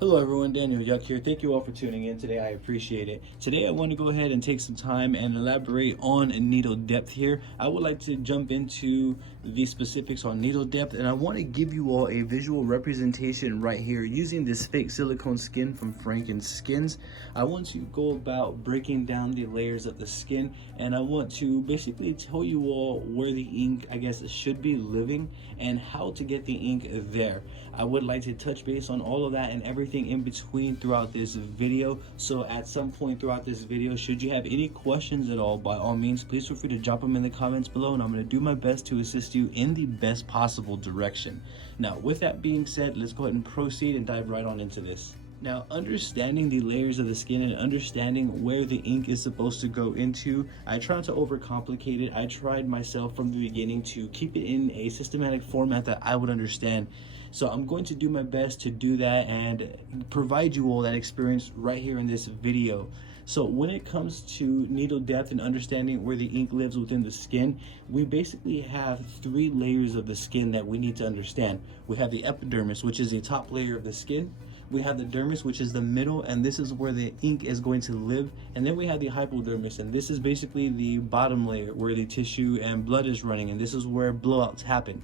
Hello everyone, Daniel Yuck here. Thank you all for tuning in today. I appreciate it. Today I want to go ahead and take some time and elaborate on needle depth here. I would like to jump into the specifics on needle depth, and I want to give you all a visual representation right here using this fake silicone skin from Franken's Skins. I want to go about breaking down the layers of the skin, and I want to basically tell you all where the ink, I guess, should be living and how to get the ink there. I would like to touch base on all of that and everything in between throughout this video. So at some point throughout this video, should you have any questions at all, by all means, please feel free to drop them in the comments below, and I'm going to do my best to assist you in the best possible direction. Now, with that being said, let's go ahead and proceed and dive right on into this. Now, understanding the layers of the skin and understanding where the ink is supposed to go into, I try not to overcomplicate it. I tried myself from the beginning to keep it in a systematic format that I would understand. So I'm going to do my best to do that and provide you all that experience right here in this video. So when it comes to needle depth and understanding where the ink lives within the skin, we basically have three layers of the skin that we need to understand. We have the epidermis, which is the top layer of the skin. We have the dermis, which is the middle, and this is where the ink is going to live. And then we have the hypodermis, and this is basically the bottom layer where the tissue and blood is running, and this is where blowouts happen.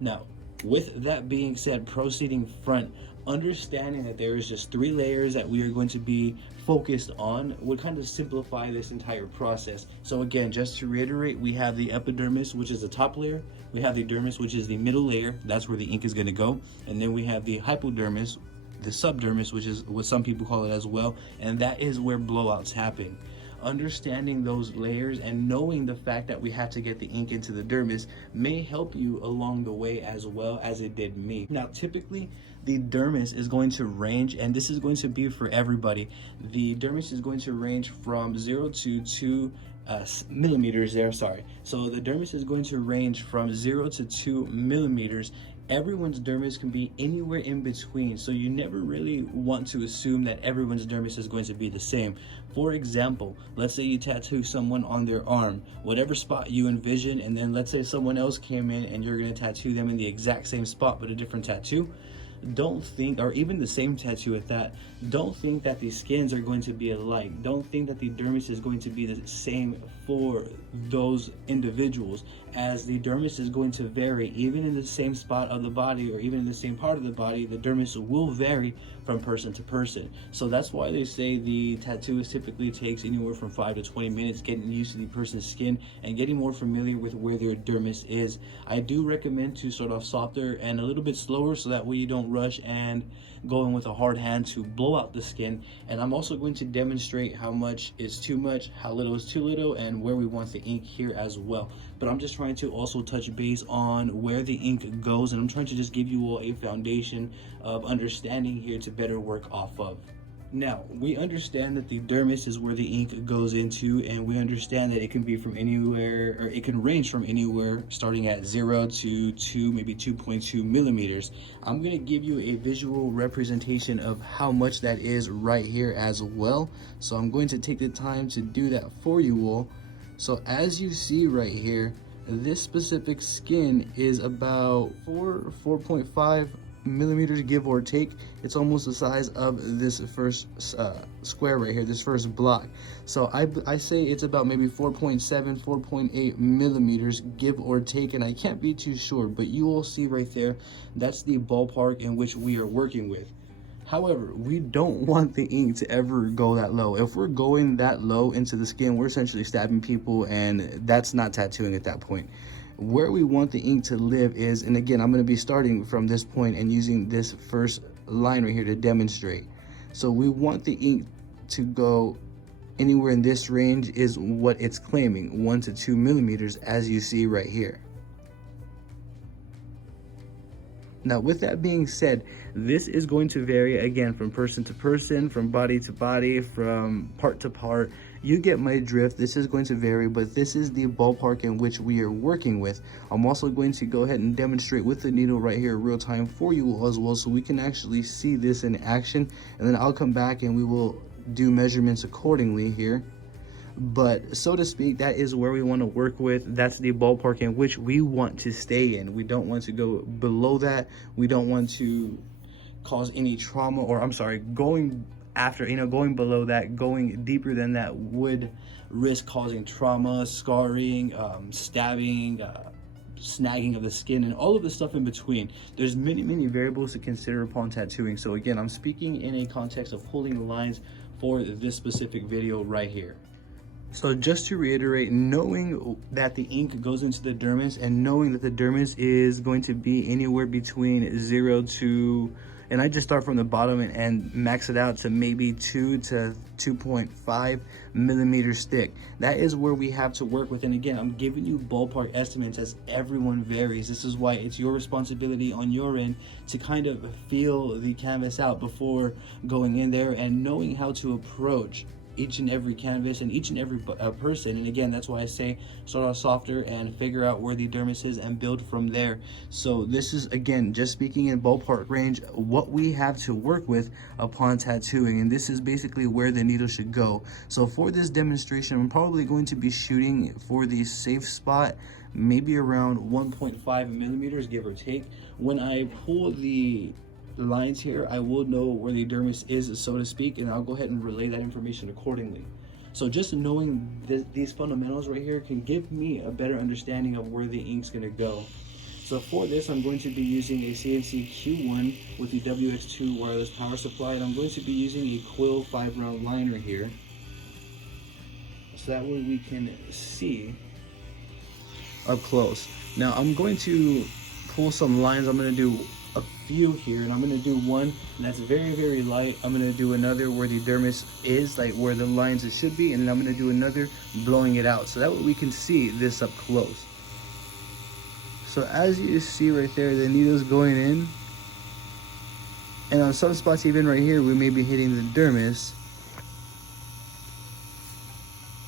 Now, with that being said, proceeding front, understanding that there is just three layers that we are going to be focused on would kind of simplify this entire process. So again, just to reiterate, we have the epidermis, which is the top layer. We have the dermis, which is the middle layer. That's where the ink is going to go. And then we have the hypodermis, the subdermis, which is what some people call it as well. And that is where blowouts happen. Understanding those layers and knowing the fact that we have to get the ink into the dermis may help you along the way as well as it did me. Now, typically the dermis is going to range, and this is going to be for everybody. The dermis is going to range from 0 to 2 millimeters there, sorry. So the dermis is going to range from 0 to 2 millimeters. Everyone's dermis can be anywhere in between, so you never really want to assume that everyone's dermis is going to be the same. For example, let's say you tattoo someone on their arm, whatever spot you envision, and then let's say someone else came in and you're going to tattoo them in the exact same spot but a different tattoo. Don't think, or even the same tattoo at that, don't think that the skins are going to be alike. Don't think that the dermis is going to be the same for those individuals, as the dermis is going to vary. Even in the same spot of the body or even in the same part of the body, the dermis will vary from person to person. So that's why they say the tattoo typically takes anywhere from 5 to 20 minutes getting used to the person's skin and getting more familiar with where their dermis is. I do recommend to start off softer and a little bit slower, so that way you don't rush and go in with a hard hand to blow out the skin. And I'm also going to demonstrate how much is too much, how little is too little, and where we want the ink here as well. But I'm just trying to also touch base on where the ink goes, and I'm trying to just give you all a foundation of understanding here to better work off of. Now, we understand that the dermis is where the ink goes into, and we understand that it can be from anywhere, or it can range from anywhere starting at 0 to 2, maybe 2.2 millimeters. I'm going to give you a visual representation of how much that is right here as well. So I'm going to take the time to do that for you all. So as you see right here, this specific skin is about 4.5 millimeters, give or take. It's almost the size of this first square right here, this first block. So I say it's about maybe 4.7, 4.8 millimeters, give or take, and I can't be too sure, but you will see right there, that's the ballpark in which we are working with. However, we don't want the ink to ever go that low. If we're going that low into the skin, we're essentially stabbing people, and that's not tattooing at that point. Where we want the ink to live is, and again, I'm going to be starting from this point and using this first line right here to demonstrate. So we want the ink to go anywhere in this range is what it's claiming, 1 to 2 millimeters, as you see right here. Now, with that being said, this is going to vary again from person to person, from body to body, from part to part. You get my drift. This is going to vary, but this is the ballpark in which we are working with. I'm also going to go ahead and demonstrate with the needle right here real time for you all as well, so we can actually see this in action, and then I'll come back and we will do measurements accordingly here. But so to speak, that is where we want to work with. That's the ballpark in which we want to stay in. We don't want to go below that. We don't want to cause any trauma, or I'm sorry, going after, you know, going below that, going deeper than that would risk causing trauma, scarring, stabbing, snagging of the skin, and all of the stuff in between. There's many variables to consider upon tattooing. So again, I'm speaking in a context of pulling the lines for this specific video right here. So just to reiterate, knowing that the ink goes into the dermis, and knowing that the dermis is going to be anywhere between 0 to, and I just start from the bottom and max it out to maybe 2 to 2.5 millimeters thick. That is where we have to work with. And again, I'm giving you ballpark estimates, as everyone varies. This is why it's your responsibility on your end to kind of feel the canvas out before going in there and knowing how to approach each and every canvas and each and every person. And again, that's why I say start off softer and figure out where the dermis is and build from there. So this is, again, just speaking in ballpark range, what we have to work with upon tattooing, and this is basically where the needle should go. So for this demonstration, I'm probably going to be shooting for the safe spot, maybe around 1.5 millimeters, give or take. When I pull the lines here, I will know where the dermis is, so to speak, and I'll go ahead and relay that information accordingly. So just knowing these fundamentals right here can give me a better understanding of where the ink's going to go. So for this, I'm going to be using a CNC Q1 with the WX2 wireless power supply, and I'm going to be using a Quill 5-round liner here, so that way we can see up close. Now I'm going to pull some lines. I'm going to do a few here, and I'm going to do one that's very light. I'm going to do another where the dermis is, like where the lines it should be, and then I'm going to do another blowing it out, so that way we can see this up close. So as you see right there, the needle's going in, and on some spots, even right here, we may be hitting the dermis,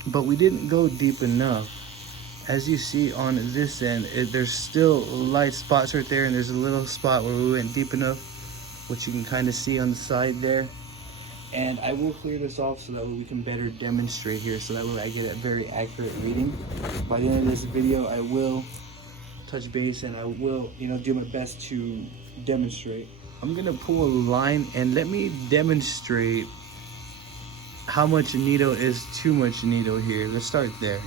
but we didn't go deep enough. As you see on this end, there's still light spots right there, and there's a little spot where we went deep enough, which you can kind of see on the side there. And I will clear this off so that way we can better demonstrate here, so that way I get a very accurate reading. By the end of this video, I will touch base and I will, you know, do my best to demonstrate. I'm gonna pull a line and let me demonstrate how much needle is too much needle here. Let's start there.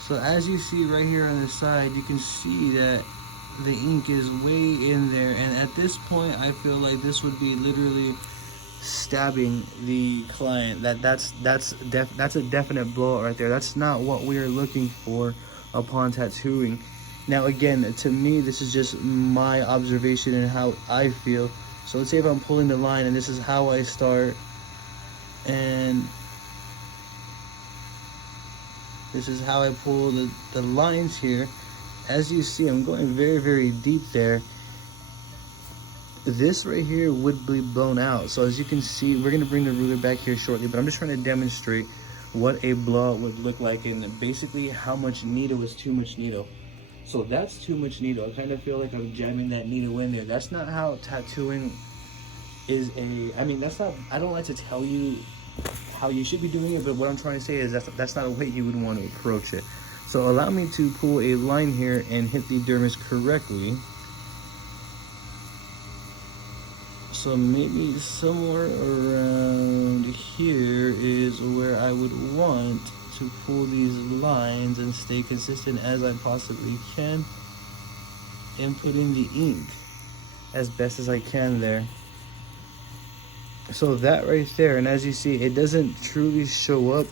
So as you see right here on the side, you can see that the ink is way in there, and at this point I feel like this would be literally stabbing the client. That's a definite blowout right there. That's not what we are looking for upon tattooing. Now again, to me, this is just my observation and how I feel. So let's say if I'm pulling the line and this is how I start, and this is how I pull the lines here. As you see, I'm going very deep there. This right here would be blown out. So as you can see, we're gonna bring the ruler back here shortly, but I'm just trying to demonstrate what a blowout would look like and basically how much needle is too much needle. So that's too much needle. I kind of feel like I'm jamming that needle in there. That's not how tattooing is I mean, that's not, I don't like to tell you how you should be doing it, but what I'm trying to say is that's not a way you would want to approach it. So allow me to pull a line here and hit the dermis correctly. So maybe somewhere around here is where I would want to pull these lines and stay consistent as I possibly can, and put in the ink as best as I can there. So that right there, and as you see, it doesn't truly show up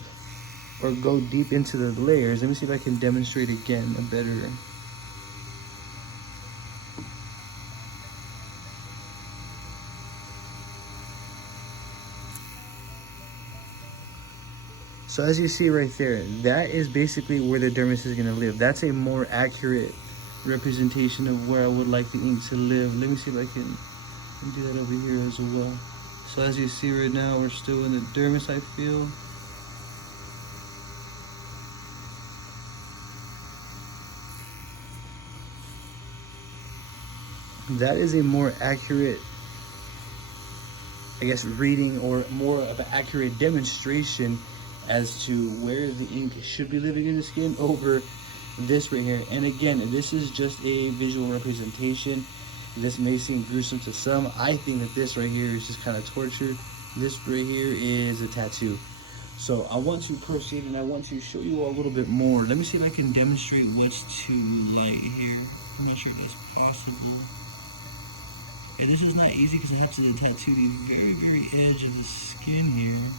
or go deep into the layers. Let me see if I can demonstrate again a better. So as you see right there, that is basically where the dermis is going to live. That's a more accurate representation of where I would like the ink to live. Let me see if I can do that over here as well. So as you see right now, we're still in the dermis, I feel. That is a more accurate, I guess, reading, or more of an accurate demonstration as to where the ink should be living in the skin over this right here. And again, this is just a visual representation. This may seem gruesome to some. I think that this right here is just kind of torture. This right here is a tattoo. So I want to proceed and I want to show you all a little bit more. Let me see if I can demonstrate what's too light here. I'm not sure if that's possible. And this is not easy because I have to tattoo the very, very edge of the skin here.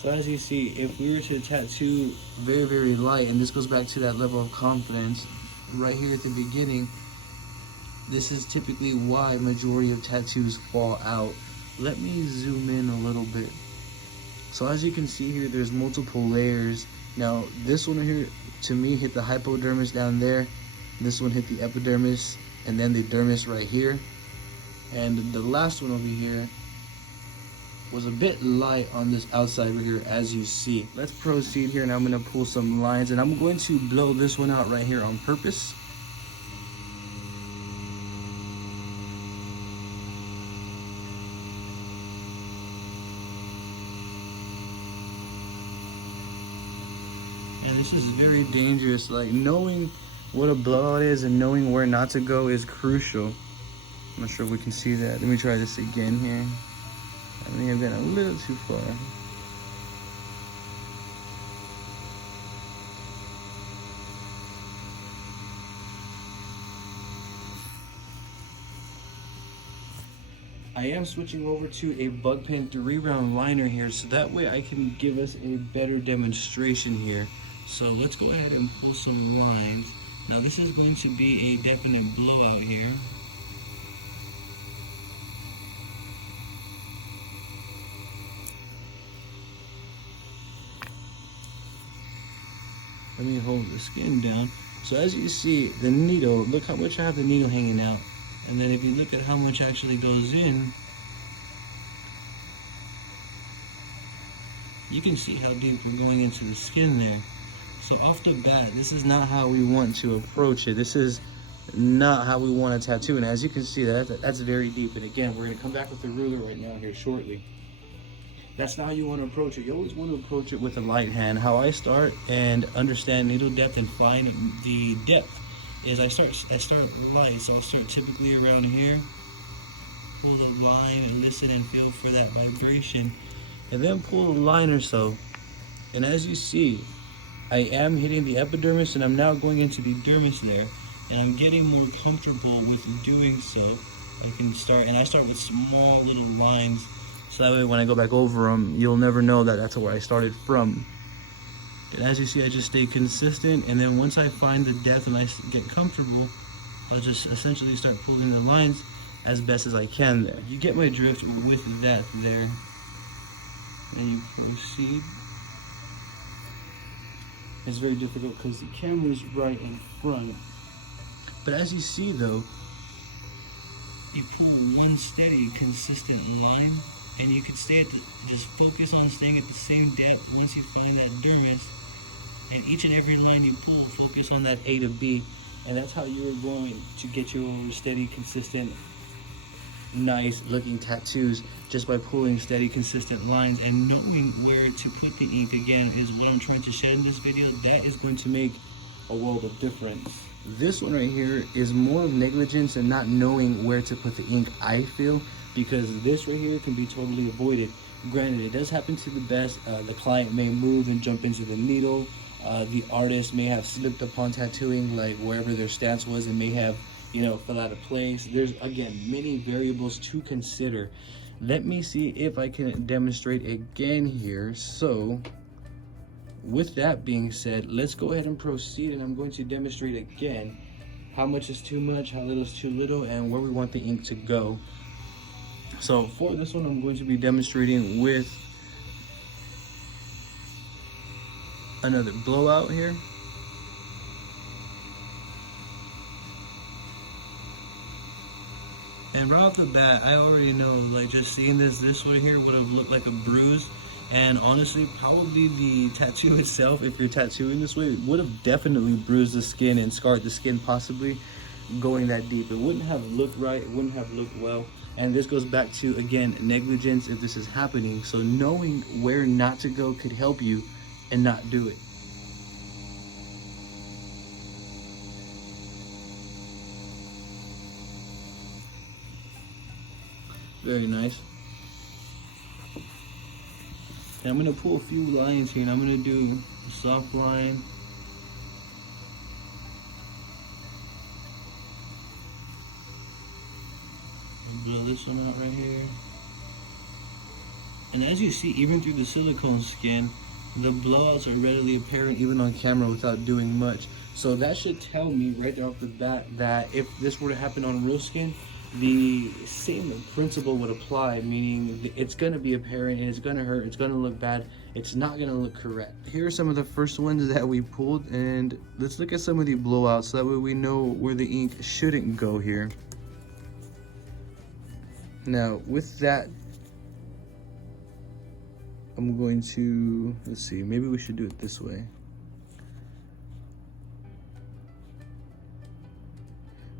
So as you see, if we were to tattoo very, very light, and this goes back to that level of confidence, right here at the beginning, this is typically why majority of tattoos fall out. Let me zoom in a little bit. So as you can see here, there's multiple layers. Now this one here, to me, hit the hypodermis down there. This one hit the epidermis, and then the dermis right here. And the last one over here was a bit light on this outside right here, as you see. Let's proceed here, and I'm gonna pull some lines, and I'm going to blow this one out right here on purpose. And this is very dangerous. Like, knowing what a blowout is and knowing where not to go is crucial. I'm not sure if we can see that. Let me try this again here. I may have gone a little too far. I am switching over to a bug pen 3-round liner here, so that way I can give us a better demonstration here. So let's go ahead and pull some lines. Now this is going to be a definite blowout here. Let me hold the skin down. So as you see, the needle, look how much I have the needle hanging out. And then if you look at how much actually goes in, you can see how deep we're going into the skin there. So off the bat, this is not how we want to approach it. This is not how we want to tattoo. And as you can see, that's very deep. And again, we're gonna come back with the ruler right now here shortly. That's not how you want to approach it. You always want to approach it with a light hand. How I start and understand needle depth and find the depth is I start light. So I'll start typically around here, pull the line and listen and feel for that vibration, and then pull a line or so. And as you see, I am hitting the epidermis and I'm now going into the dermis there, and I'm getting more comfortable with doing so. I start with small little lines. So that way when I go back over them, you'll never know that that's where I started from. And as you see, I just stay consistent, and then once I find the depth and I get comfortable, I'll just essentially start pulling the lines as best as I can there. You get my drift with that there. And you proceed. It's very difficult because the camera's right in front. But as you see though, you pull one steady, consistent line, and you can stay just focus on staying at the same depth once you find that dermis. And each and every line you pull, focus on that A to B. And that's how you're going to get your steady, consistent, nice looking tattoos, just by pulling steady, consistent lines and knowing where to put the ink. Again, is what I'm trying to shed in this video. That is going to make a world of difference. This one right here is more of negligence and not knowing where to put the ink, I feel, because this right here can be totally avoided. Granted, it does happen to the best. The client may move and jump into the needle. The artist may have slipped upon tattooing, like wherever their stance was, and may have, fell out of place. There's, again, many variables to consider. Let me see if I can demonstrate again here. So with that being said, let's go ahead and proceed, and I'm going to demonstrate again how much is too much, how little is too little, and where we want the ink to go. So for this one, I'm going to be demonstrating with another blowout here. And right off the bat, I already know, like, just seeing this one here would have looked like a bruise. And honestly, probably the tattoo itself, if you're tattooing this way, would have definitely bruised the skin and scarred the skin, possibly going that deep. It wouldn't have looked right, it wouldn't have looked well. And this goes back to, again, negligence if this is happening. So knowing where not to go could help you and not do it. Very nice. And I'm gonna pull a few lines here, and I'm gonna do a soft line. Blow this one out right here. And as you see, even through the silicone skin, the blowouts are readily apparent even on camera without doing much. So that should tell me right there off the bat that if this were to happen on real skin, the same principle would apply, meaning it's going to be apparent and it's going to hurt, it's going to look bad, it's not going to look correct. Here are some of the first ones that we pulled, and let's look at some of the blowouts so that way we know where the ink shouldn't go here. Now with that, I'm going to, let's see, maybe we should do it this way.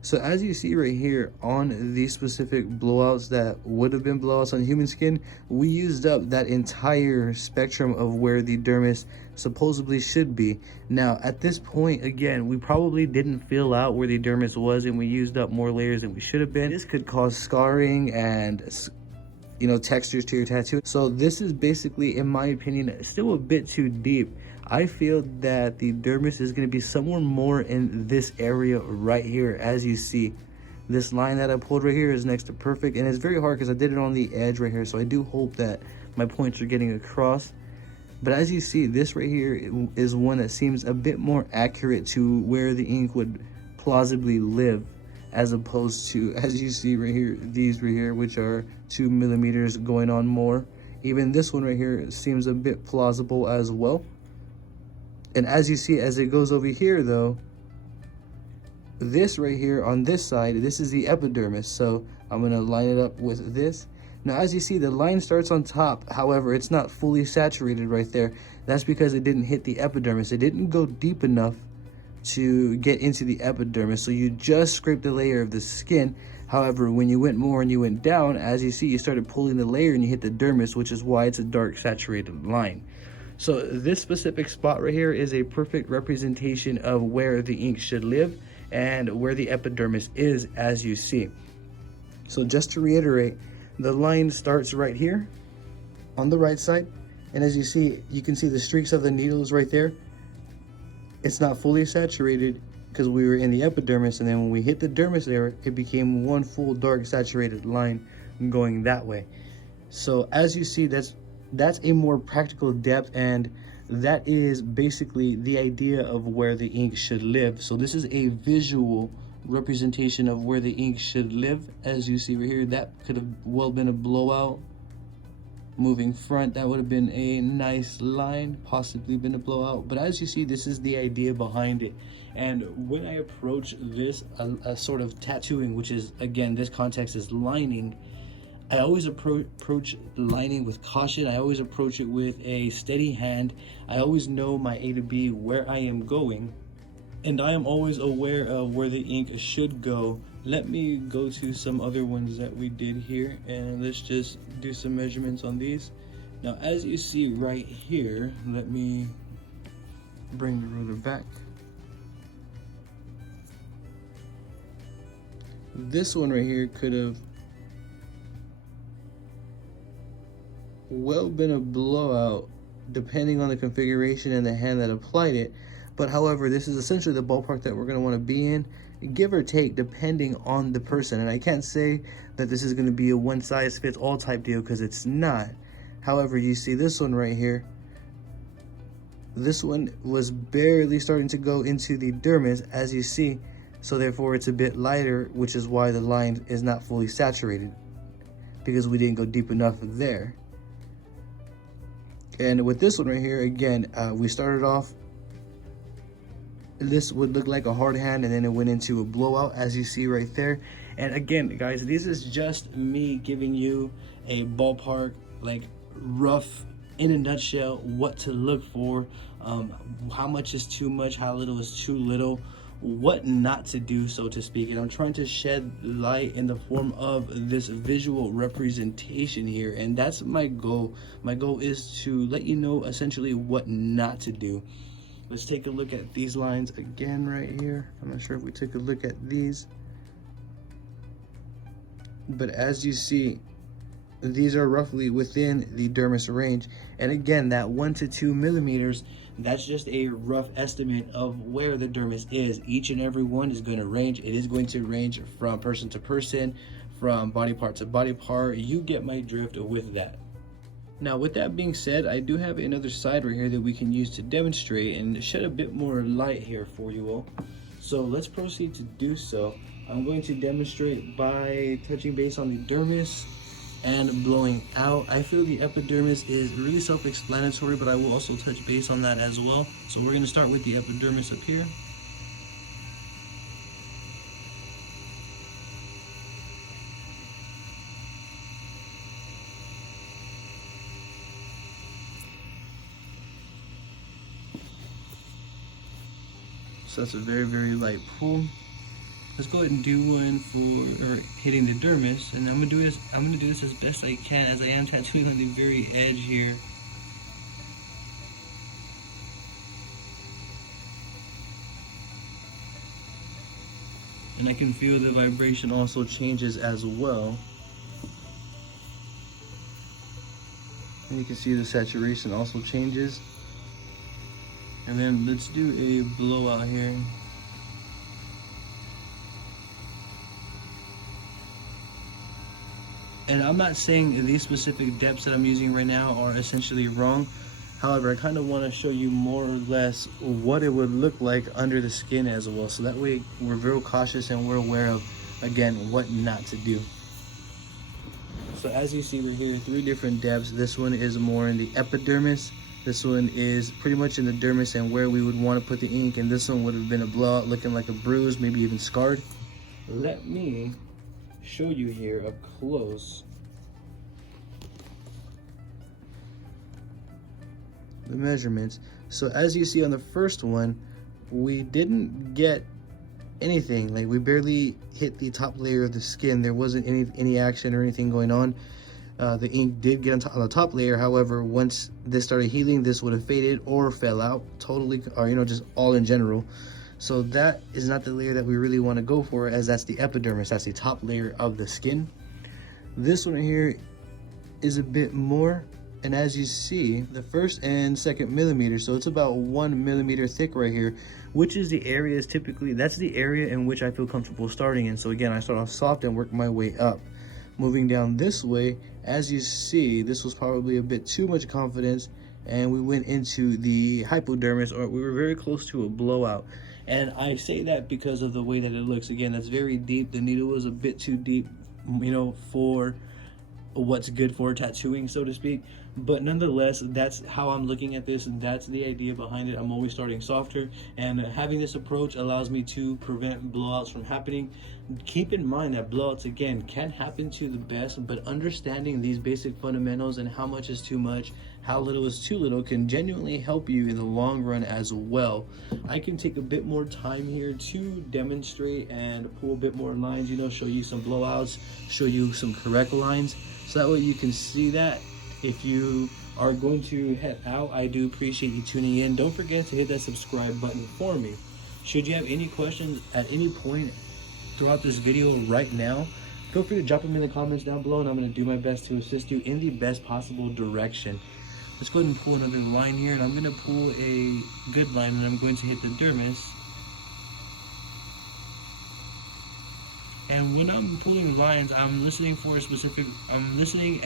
So as you see right here on these specific blowouts that would have been blowouts on human skin, we used up that entire spectrum of where the dermis supposedly should be. Now at this point, again, we probably didn't fill out where the dermis was, and we used up more layers than we should have been. This could cause scarring and, you know, textures to your tattoo. So this is basically, in my opinion, still a bit too deep. I feel that the dermis is going to be somewhere more in this area right here. As you see, this line that I pulled right here is next to perfect, and it's very hard because I did it on the edge right here, so I do hope that my points are getting across. But as you see, this right here is one that seems a bit more accurate to where the ink would plausibly live, as opposed to, as you see right here, these right here, which are 2 millimeters going on more. Even this one right here seems a bit plausible as well. And as you see, as it goes over here though, this right here on this side, this is the epidermis. So I'm gonna line it up with this. Now as you see, the line starts on top. However, it's not fully saturated right there. That's because it didn't hit the epidermis. It didn't go deep enough to get into the epidermis. So you just scraped the layer of the skin. However, when you went more and you went down, as you see, you started pulling the layer and you hit the dermis, which is why it's a dark saturated line. So this specific spot right here is a perfect representation of where the ink should live and where the epidermis is, as you see. So just to reiterate, the line starts right here on the right side, and as you see, you can see the streaks of the needles right there. It's not fully saturated because we were in the epidermis, and then when we hit the dermis there, it became one full dark saturated line going that way. So as you see, that's a more practical depth, and that is basically the idea of where the ink should live. So this is a visual representation of where the ink should live. As you see right here, that could have well been a blowout. Moving front, that would have been a nice line, possibly been a blowout. But as you see, this is the idea behind it. And when I approach this, a sort of tattooing, which is, again, this context is lining, I always approach lining with caution. I always approach it with a steady hand. I always know my A to B, where I am going, and I am always aware of where the ink should go. Let me go to some other ones that we did here, and let's just do some measurements on these. Now, as you see right here, let me bring the ruler back. This one right here could have well been a blowout depending on the configuration and the hand that applied it. But however, this is essentially the ballpark that we're going to want to be in, give or take, depending on the person. And I can't say that this is going to be a one size fits all type deal, because it's not. However, you see this one right here, this one was barely starting to go into the dermis, as you see, so therefore it's a bit lighter, which is why the line is not fully saturated, because we didn't go deep enough there. And with this one right here, again, we started off, this would look like a hard hand, and then it went into a blowout, as you see right there. And again, guys, this is just me giving you a ballpark, like rough, in a nutshell, what to look for, how much is too much, how little is too little, what not to do, so to speak. And I'm trying to shed light in the form of this visual representation here, and that's my goal. My goal is to let you know essentially what not to do. Let's take a look at these lines again right here. I'm not sure if we took a look at these, but as you see, these are roughly within the dermis range. And again, that 1 to 2 millimeters, that's just a rough estimate of where the dermis is. Each and every one is going to range. It is going to range from person to person, from body part to body part. You get my drift with that. Now, with that being said, I do have another side right here that we can use to demonstrate and shed a bit more light here for you all. So let's proceed to do so. I'm going to demonstrate by touching base on the dermis and blowing out. I feel the epidermis is really self-explanatory, but I will also touch base on that as well. So we're going to start with the epidermis up here. So that's a very, very light pull. Let's go ahead and do one for hitting the dermis, and I'm gonna do this as best I can, as I am tattooing on the very edge here. And I can feel the vibration also changes as well. And you can see the saturation also changes. And then let's do a blowout here. And I'm not saying these specific depths that I'm using right now are essentially wrong. However, I kind of want to show you more or less what it would look like under the skin as well. So that way we're very cautious and we're aware of, again, what not to do. So as you see right here, 3 different depths. This one is more in the epidermis. This one is pretty much in the dermis and where we would want to put the ink. And this one would have been a blowout, looking like a bruise, maybe even scarred. Let me show you here up close the measurements. So as you see on the first one, we didn't get anything, like we barely hit the top layer of the skin. There wasn't any action or anything going on. The ink did get on the top layer. However, once this started healing, this would have faded or fell out totally, or just all in general. So that is not the layer that we really want to go for, as that's the epidermis. That's the top layer of the skin. This one here is a bit more, and as you see, the 1st and 2nd millimeter, so it's about 1 millimeter thick right here, which is the areas typically, that's the area in which I feel comfortable starting in. So again, I start off soft and work my way up. Moving down this way, as you see, this was probably a bit too much confidence, and we went into the hypodermis, or we were very close to a blowout. And I say that because of the way that it looks. Again, that's very deep. The needle was a bit too deep, for what's good for tattooing, so to speak. But nonetheless, that's how I'm looking at this, and that's the idea behind it. I'm always starting softer, and having this approach allows me to prevent blowouts from happening. Keep in mind that blowouts, again, can happen to the best, but understanding these basic fundamentals and how much is too much, how little is too little, can genuinely help you in the long run as well. I can take a bit more time here to demonstrate and pull a bit more lines, show you some blowouts, show you some correct lines, so that way you can see that. If you are going to head out, I do appreciate you tuning in. Don't forget to hit that subscribe button for me. Should you have any questions at any point throughout this video right now, feel free to drop them in the comments down below, and I'm going to do my best to assist you in the best possible direction. Let's go ahead and pull another line here, and I'm going to pull a good line, and I'm going to hit the dermis. And when I'm pulling lines, I'm listening for a specific, I'm listening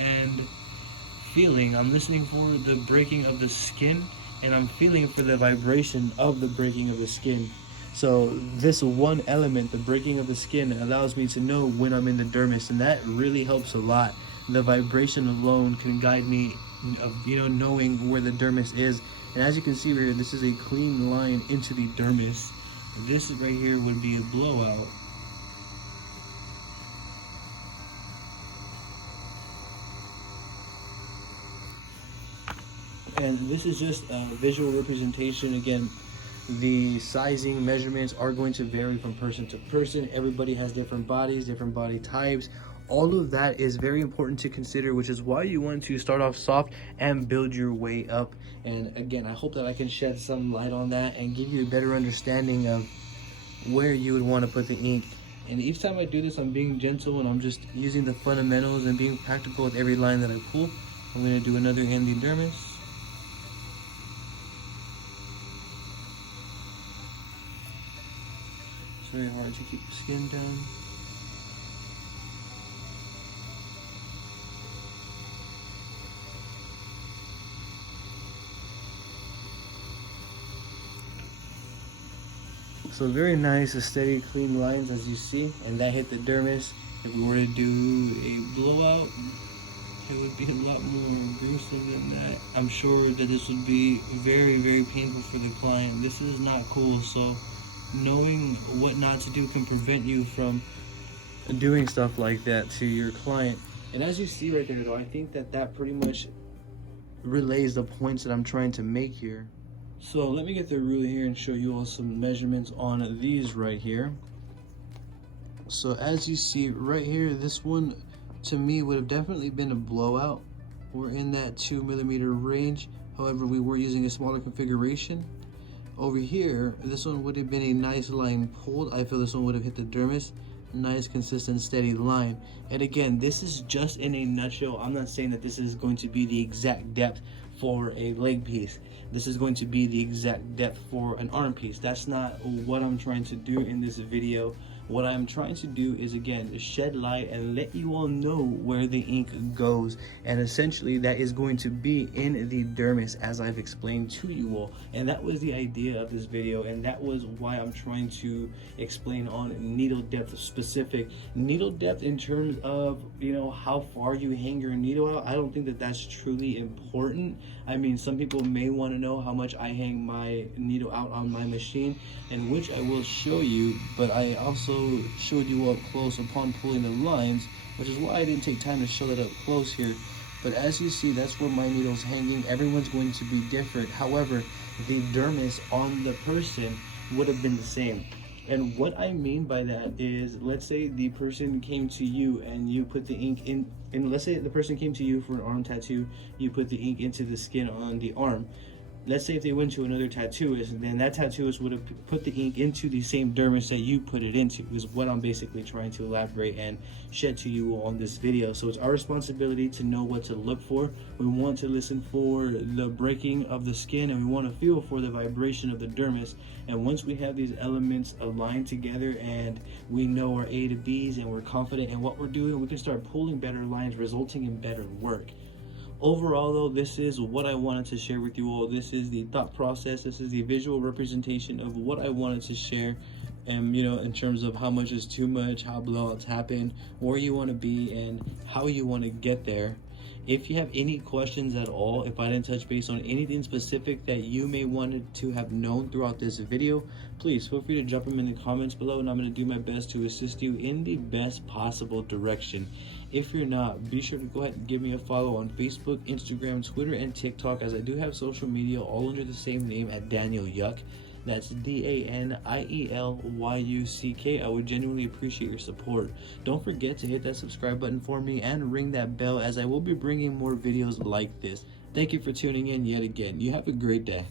for the breaking of the skin, and I'm feeling for the vibration of the breaking of the skin. So this one element, the breaking of the skin, allows me to know when I'm in the dermis, and that really helps a lot. The vibration alone can guide me of knowing where the dermis is. And as you can see right here, this is a clean line into the dermis. This right here would be a blowout. And this is just a visual representation. Again, the sizing measurements are going to vary from person to person. Everybody has different bodies, different body types. All of that is very important to consider, which is why you want to start off soft and build your way up. And again, I hope that I can shed some light on that and give you a better understanding of where you would want to put the ink. And each time I do this, I'm being gentle and I'm just using the fundamentals and being practical with every line that I pull. I'm going to do another in the dermis. It's very hard to keep the skin down. So very nice, steady, clean lines as you see, and that hit the dermis. If we were to do a blowout, it would be a lot more gruesome than that. I'm sure that this would be very, very painful for the client. This is not cool, so knowing what not to do can prevent you from doing stuff like that to your client. And as you see right there though, I think that that pretty much relays the points that I'm trying to make here. So let me get the ruler here and show you all some measurements on these right here. So as you see right here, this one to me would have definitely been a blowout. We're in that 2mm range. However, we were using a smaller configuration. Over here, this one would have been a nice line pulled. I feel this one would have hit the dermis. Nice, consistent, steady line. And again, this is just in a nutshell. I'm not saying that this is going to be the exact depth for a leg piece. This is going to be the exact depth for an arm piece. That's not what I'm trying to do in this video. What I'm trying to do is, again, shed light and let you all know where the ink goes. And essentially that is going to be in the dermis, as I've explained to you all. And that was the idea of this video, and that was why I'm trying to explain on needle depth specific. Needle depth in terms of, you know, how far you hang your needle out, I don't think that that's truly important. I mean, some people may want to know how much I hang my needle out on my machine, and which I will show you, but I also showed you up close upon pulling the lines, which is why I didn't take time to show that up close here. But as you see, that's where my needle's hanging. Everyone's going to be different. However, the dermis on the person would have been the same. And what I mean by that is, let's say the person came to you and you put the ink in, and let's say the person came to you for an arm tattoo, you put the ink into the skin on the arm. Let's say if they went to another tattooist, then that tattooist would have put the ink into the same dermis that you put it into, is what I'm basically trying to elaborate and shed to you on this video. So it's our responsibility to know what to look for. We want to listen for the breaking of the skin, and we want to feel for the vibration of the dermis. And once we have these elements aligned together and we know our A to B's and we're confident in what we're doing, we can start pulling better lines, resulting in better work. Overall though, this is what I wanted to share with you all. This is the thought process. This is the visual representation of what I wanted to share. And you know, in terms of how much is too much, how blowouts happen, where you want to be, and how you want to get there. If you have any questions at all, if I didn't touch base on anything specific that you may wanted to have known throughout this video, please feel free to drop them in the comments below, and I'm going to do my best to assist you in the best possible direction. If you're not, be sure to go ahead and give me a follow on Facebook, Instagram, Twitter, and TikTok, as I do have social media all under the same name at Daniel Yuck. That's DanielYuck. I would genuinely appreciate your support. Don't forget to hit that subscribe button for me and ring that bell, as I will be bringing more videos like this. Thank you for tuning in yet again. You have a great day.